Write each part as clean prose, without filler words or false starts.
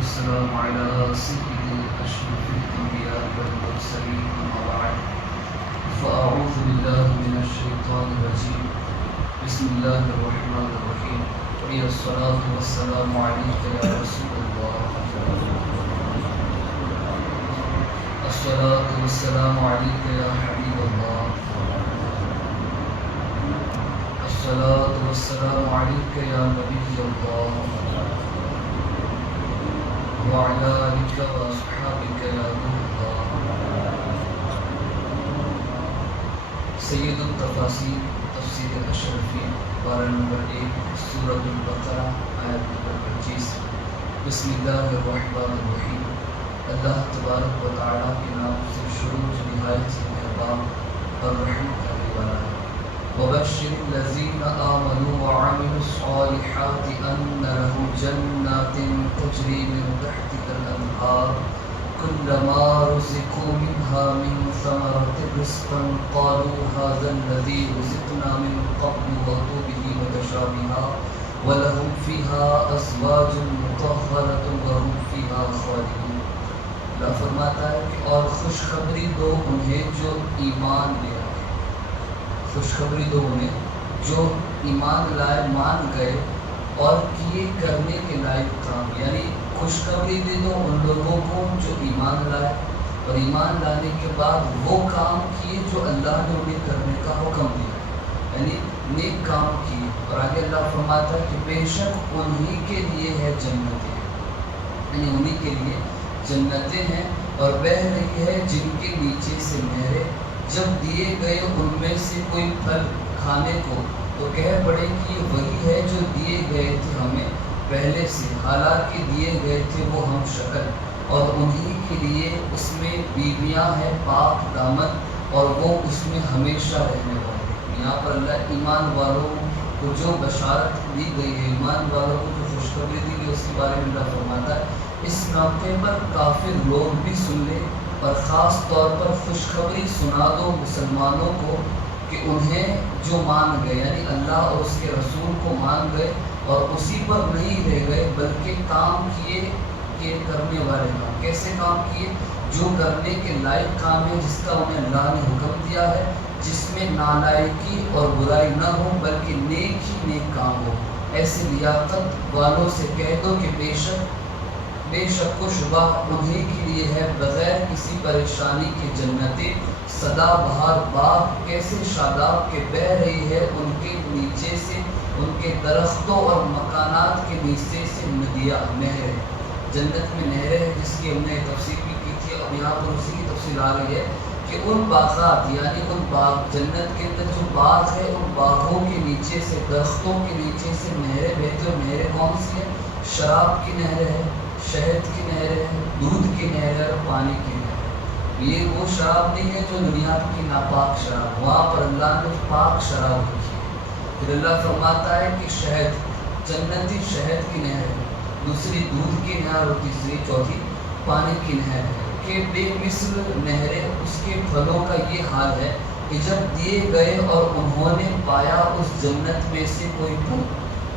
والسلام على سيد أشرف الأنبياء والمرسلين أما بعد فأعوذ بالله من الشيطان الرجيم بسم الله الرحمن الرحيم وهي الصلاة والسلام عليك يا رسول الله الصلاة والسلام عليك يا حبيب الله الصلاة والسلام عليك يا نبي الله وعلى آلك وأصحابك يا نور الله. سید التفاسیر تفسیر اشرفی پارہ نمبر 1 سورۃ البقرہ آیت نمبر 25. بسم اللہ الرحمن الرحیم. اللہ تبارک و تعالیٰ کے نام سے شروع جو نہایت سے مہربان اور رحم کرنے والا ہے. وبشر الذین آمنوا وعملوا الصالحات ان لهم جنات تجری من تحتها الانہار كلما رزقوا منها من ثمرة رزقا قالوا هذا الذي رزقنا من قبل وأتوا به متشابها ولهم فيها أزواج مطهرة وهم فيها خالدون. اللہ فرماتا ہے کہ اور خوشخبری دو انہیں جو ایمان لے آئے. خوشخبری دو انہیں جو ایمان لائے, مان گئے اور کیے کرنے کے لائق کام. یعنی خوشخبری دے دو ان لوگوں کو جو ایمان لائے اور ایمان لانے کے بعد وہ کام کیے جو اللہ نے انہیں کرنے کا حکم دیا, یعنی نیک کام کیے. اور آگے اللہ فرماتا ہے کہ بے شک انہی کے لیے ہے جنتیں, یعنی انہی کے لیے جنتیں ہیں اور بہہ رہی ہے جن کے نیچے سے نہریں. جب دیے گئے ان میں سے کوئی پھل کھانے کو تو کہہ پڑے کہ یہ وہی ہے جو دیے گئے تھے ہمیں پہلے سے, حالانکہ دیے گئے تھے وہ ہم شکل. اور انہی کے لیے اس میں بیویاں ہیں پاک دامن اور وہ اس میں ہمیشہ رہنے والے. یہاں پر اللہ ایمان والوں کو جو بشارت دی گئی ہے, ایمان والوں کو جو خوشخبری دی گئی اس کے بارے میں اللہ فرماتا ہے اس موقع پر کافر لوگ بھی سن لیں اور خاص طور پر خوشخبری سنا دو مسلمانوں کو کہ انہیں جو مان گئے, یعنی اللہ اور اس کے رسول کو مان گئے اور اسی پر نہیں رہ گئے بلکہ کام کیے کہ کرنے والے کام. کیسے کام کیے؟ جو کرنے کے لائق کام ہے جس کا انہیں اللہ نے حکم دیا ہے, جس میں نالائقی اور برائی نہ ہو بلکہ نیک ہی نیک کام ہو. ایسے لیاقت والوں سے کہہ دو کہ بے شک و شبہ انہی کے لیے ہے بغیر کسی پریشانی کے جنتیں سدا بہار باغ کیسے شاداب کے بہہ رہی ہے ان کے نیچے سے ان کے درختوں اور مکانات کے نیچے سے ندیاں نہریں. جنت میں نہریں ہیں جس کی ہم نے تفسیر بھی کی تھی اور یہاں پر اسی کی تفصیل آ رہی ہے کہ ان باغات یعنی ان باغ جنت کے اندر جو باغ ہے ان باغوں کے نیچے سے درختوں کے نیچے سے نہریں بہتی. اور نہریں کون سی ہیں؟ شراب کی نہریں ہیں, شہد کی نہریں ہیں, دودھ کی نہریں اور پانی کی نہریں. یہ وہ شراب نہیں ہے جو دنیا کی ناپاک شراب, وہاں پر اللہ نے پاک شراب رکھی ہے. پھر اللہ فرماتا ہے کہ شہد, جنتی شہد کی نہر ہے, دوسری دودھ کی نہر اور تیسری چوتھی پانی کی نہر ہے کہ بے مثل نہریں. اس کے پھلوں کا یہ حال ہے کہ جب دیے گئے اور انہوں نے پایا اس جنت میں سے کوئی پھل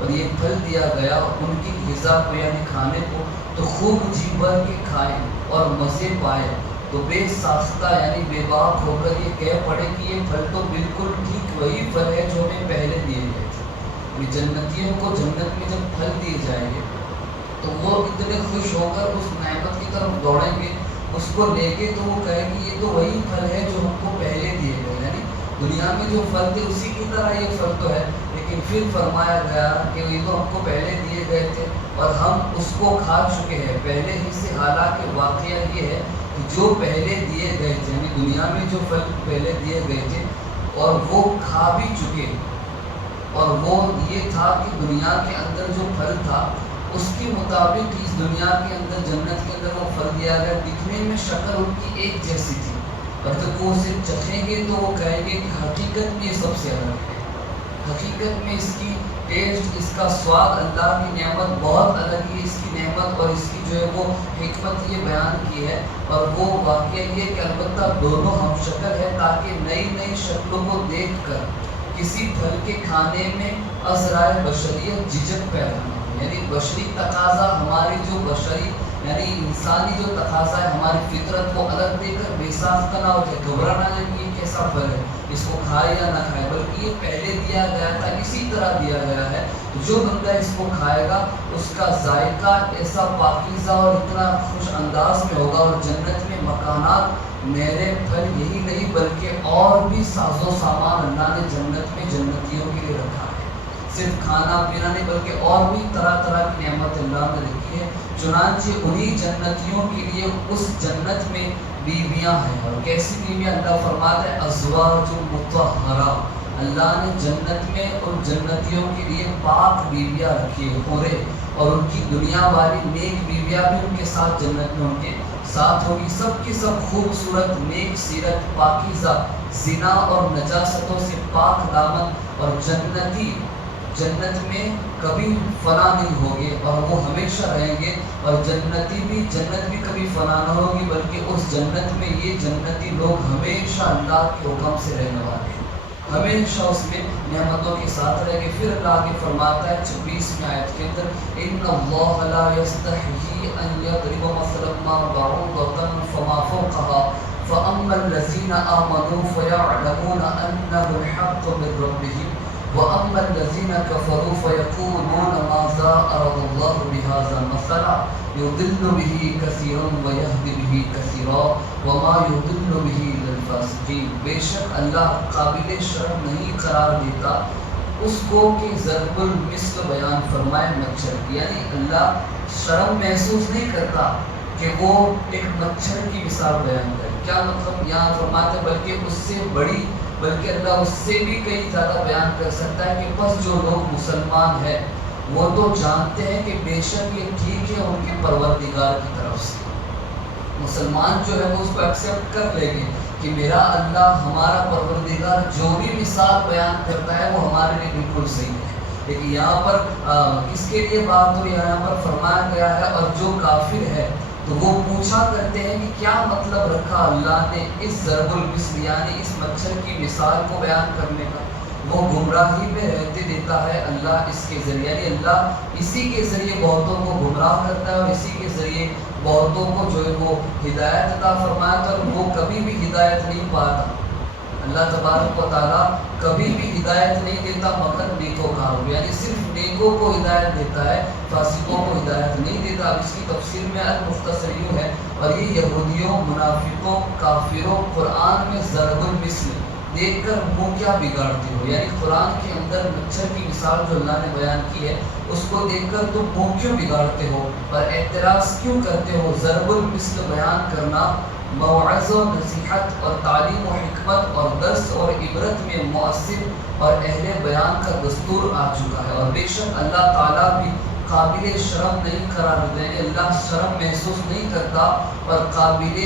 اور یہ پھل دیا گیا ان کی غذا کو یعنی کھانے کو تو خوب جی بھر کے کھائے اور مزے پائے تو بے ساختہ یعنی بے باک ہو کر یہ کہہ پڑے کہ یہ پھل تو بالکل ٹھیک وہی پھل ہے جو ہمیں پہلے دیے گئے تھے. جنتیوں کو جنت میں جب پھل دیے جائیں گے تو وہ اتنے خوش ہو کر اس نعمت کی طرف دوڑیں گے, اس کو لے کے تو وہ کہیں گے یہ تو وہی پھل ہے جو ہم کو پہلے دیے گئے. یعنی دنیا میں جو پھل تھے اسی کی طرح یہ پھل تو ہے, لیکن پھر فرمایا گیا کہ یہ تو ہم کو پہلے دیے گئے تھے اور ہم اس کو کھا چکے ہیں پہلے ہی سے. حالانکہ واقعہ یہ ہے کہ جو پہلے دیے گئے تھے یعنی دنیا میں جو پھل پہلے دیے گئے تھے اور وہ کھا بھی چکے, اور وہ یہ تھا کہ دنیا کے اندر جو پھل تھا اس کے مطابق اس دنیا کے اندر جنت کے اندر وہ پھل دیا گیا. دکھنے میں شکل ان کی ایک جیسی تھی اور جب وہ اسے چکھیں گے تو وہ کہیں گے کہ حقیقت میں یہ سب سے الگ ہے, حقیقت میں اس کی ٹیسٹ, اس کا سواد, اللہ کی نعمت بہت الگ ہے. اس کی نعمت اور اس کی جو ہے وہ حکمت یہ بیان کی ہے. اور وہ واقعہ یہ کہ البتہ دونوں ہم شکل ہے تاکہ نئی نئی شکلوں کو دیکھ کر کسی پھل کے کھانے میں اسرائے بشریت جھجک پیدا نہ ہو. یعنی بشری تقاضا, ہماری جو بشری یعنی انسانی جو تقاضا ہے ہماری فطرت کو الگ دے کر بے ساختہ نہ ہو جائے، گھبرا نہ جائے کہ یہ کیسا پھل ہے، اس کو کھائے یا نہ کھائے، بلکہ یہ پہلے دیا گیا تھا، اسی طرح دیا گیا ہے. جو بندہ اس کو کھائے گا اس کا ذائقہ ایسا پاکیزہ اور اتنا خوش انداز میں ہوگا، اور جنت میں مکانات میرے پھل یہی نہیں بلکہ اور بھی ساز و سامان اللہ نے جنت میں جنتیوں کے لیے رکھا ہے. صرف کھانا پینا نہیں بلکہ اور بھی طرح طرح کی نعمت اللہ نے رکھی ہے. چنانچہ انہی جنتیوں کے لیے اس جنت میں بیویاں ہیں. اور کیسی بیویاں؟ اللہ فرماتا ہے ازواج مطہرہ. اللہ نے جنت میں ان جنتیوں کے لیے پاک بیویاں رکھی ہیں، حوریں، اور ان کی دنیا والی نیک بیویاں بھی ان کے ساتھ جنت میں ان کے ساتھ ہوگی. سب کی سب خوبصورت، نیک سیرت، پاکیزہ، زنا اور نجاستوں سے پاک دامن، اور جنت میں کبھی فنا نہیں ہوگے اور وہ ہمیشہ رہیں گے. اور جنت بھی کبھی فنا نہ ہوگی، بلکہ اس جنت میں یہ جنتی لوگ ہمیشہ اللہ کے حکم سے رہنے والے ہیں، ہمیشہ اس میں نعمتوں کے ساتھ رہیں گے. پھر اللہ آگے فرماتا ہے 26ویں آیت کے اندر ان اللہ لا یستحیی ان یضرب مثلا ما بعوضۃ فما فوقها فاما الذین آمنوا فیعلمون انہ الحق من ربهم وَأَمَّا الَّذِينَ كَفَرُوا فَيَقُولُونَ مَاذَا أَرَادَ اللَّهُ بِهَذَا مَثَلًا يُضِلُّ بِهِ كَثِيرًا وَيَهْدِي بِهِ كَثِيرًا وَمَا يُضِلُّ بِهِ إِلَّا الْفَاسِقِينَ. بے شک اللہ قابل شرم نہیں قرار دیتا اس کو کہ ضرب المثل بیان فرمائے مچھر کی. یعنی اللہ شرم محسوس نہیں کرتا کہ وہ ایک مچھر کی مثال بیان کرے. کیا مطلب؟ یہاں فرماتے بلکہ اس سے بڑی، بلکہ اللہ اس سے بھی کئی زیادہ بیان کر سکتا ہے کہ بس جو لوگ مسلمان ہیں وہ تو جانتے ہیں کہ بے شک یہ ٹھیک ہے ان کے پروردگار کی طرف سے. مسلمان جو ہے وہ اس کو ایکسیپٹ کر لیں گے کہ میرا اللہ، ہمارا پروردگار جو بھی مثال بیان کرتا ہے وہ ہمارے لیے بالکل صحیح ہے. لیکن یہاں پر کس کے لیے بات ہو، یہاں پر فرمایا گیا ہے اور جو کافر ہے تو وہ پوچھا کرتے ہیں کہ کیا مطلب رکھا اللہ نے اس ضرب المثل یعنی اس مچھر کی مثال کو بیان کرنے کا. وہ گمراہی میں رہتے دیتا ہے اللہ اس کے ذریعے، یعنی اللہ اسی کے ذریعے بہتوں کو گمراہ کرتا ہے اور اسی کے ذریعے بہتوں کو جو ہے وہ ہدایت عطا فرماتا ہے. اور وہ کبھی بھی ہدایت نہیں پاتا. اللہ تبارک و تعالیٰ کبھی بھی ہدایت نہیں دیتا مگر نیکوکاروں، یعنی صرف نیکوں کو ہدایت دیتا ہے، فاسقوں کو ہدایت نہیں دیتا. اب اس کی تفسیر میں المختصر یوں ہے، اور یہ یہودیوں، منافقوں، کافروں قرآن میں ضرب المثل دیکھ کر منہ کیا بگاڑتے ہو، یعنی قرآن کے اندر مچھر کی مثال جو اللہ نے بیان کی ہے اس کو دیکھ کر تم منہ کیوں بگاڑتے ہو اور اعتراض کیوں کرتے ہو. ضرب المثل بیان کرنا موعظہ و نصیحت اور تعلیم و حکمت اور درس اور عبرت میں مؤثر اور اہل بیان کا دستور آ چکا ہے. اور بے شک اللہ تعالیٰ بھی قابل شرم نہیں قرار دیتے، اللہ شرم محسوس نہیں کرتا اور قابل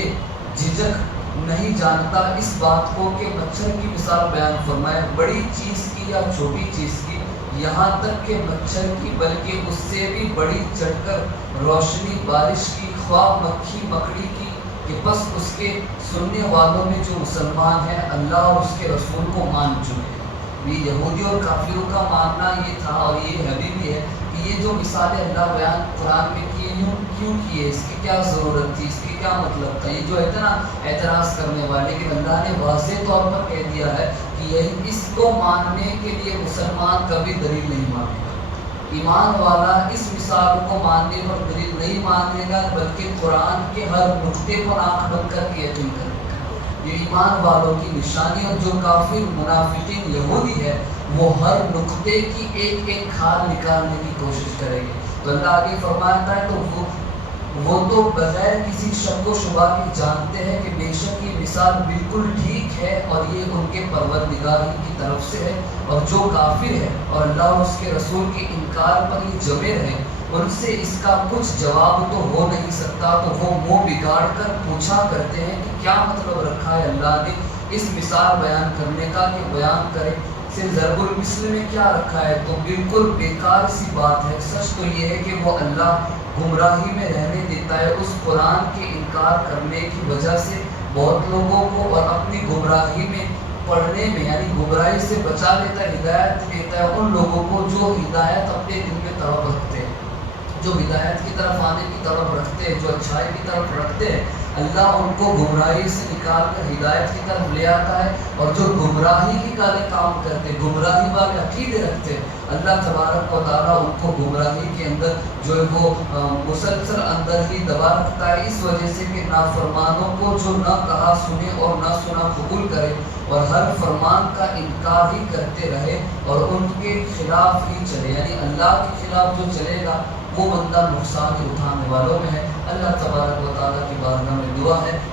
جھجک نہیں جانتا اس بات کو کہ مچھر کی مثال بیان فرمائے، بڑی چیز کی یا چھوٹی چیز کی، یہاں تک کہ مچھر کی بلکہ اس سے بھی بڑی چڑھ کر روشنی بارش کی، خواہ مکھی مکڑی کی، کہ بس اس کے سننے والوں میں جو مسلمان ہیں اللہ اور اس کے رسول کو مان چکے. یہ یہودی اور کافروں کا ماننا یہ تھا اور یہ ابھی بھی ہے کہ یہ جو مثالیں اللہ بیان قرآن میں کیے کیوں کیے، اس کی کیا ضرورت تھی، اس کی کیا مطلب تھا. یہ جو ہے نا اعتراض کرنے والے، لیکن اللہ نے واضح طور پر کہہ دیا ہے کہ یہ اس کو ماننے کے لیے مسلمان کبھی دلیل نہیں مانے گا. ایمان والا اس مثال کو ماننے پر دلیل نہیں مانے گا بلکہ قرآن کے ہر نقطے پر آنکھ بند کر کے یقین کرے گا. یہ ایمان والوں کی نشانی. اور جو کافر منافقین یہودی ہے وہ ہر نقطے کی ایک ایک کھال نکالنے کی کوشش کرے گے. تو اللہ آگے فرماتا ہے تو وہ تو بغیر کسی شک و شبہ کے جانتے ہیں کہ بے شک یہ مثال بالکل ٹھیک ہے اور یہ ان کے پروردگار کی طرف سے ہے. اور جو کافر ہے اور اللہ اور اس کے رسول کے انکار پر یہ جمے رہے ان سے اس کا کچھ جواب تو ہو نہیں سکتا، تو وہ منہ بگاڑ کر پوچھا کرتے ہیں کہ کیا مطلب رکھا ہے اللہ نے اس مثال بیان کرنے کا کہ بیان کرے. صرف ضرب المثل میں کیا رکھا ہے؟ تو بالکل بیکار سی بات ہے. سچ تو یہ ہے کہ وہ اللہ گمراہی میں رہنے دیتا ہے. اس قرآن کے انکار کرنے کی وجہ سے بہت لوگوں کو اور اپنی گمراہی میں پڑھنے میں یعنی گمراہی سے بچا لیتا ہے، ہدایت دیتا ہے ان لوگوں کو جو ہدایت اپنے دل میں طلب رکھتے ہیں. جو ہدایت کی طرف آنے کی طرف رکھتے ہیں، جو اچھائی کی طرف رکھتے ہیں، اللہ ان کو گمراہی سے نکال کر ہدایت کی طرف لے آتا ہے، اور جو گمراہی کے والے کام کرتے، گمراہی والے عقیدے رکھتے، اللہ تبارک و تعالیٰ ان کو گمراہی کے اندر جو ہے وہ مسلسل اندر ہی دبا رکھتا ہے، اس وجہ سے کہ نافرمانوں کو جو نہ کہا سنے اور نہ سنا قبول کرے اور ہر فرمان کا انکار ہی کرتے رہے اور ان کے خلاف ہی چلے، یعنی اللہ کے خلاف جو چلے گا وہ بندہ نقصان اٹھانے والوں میں ہے۔ اللہ تبارک و تعالیٰ کی بارگاہ میں دعا ہے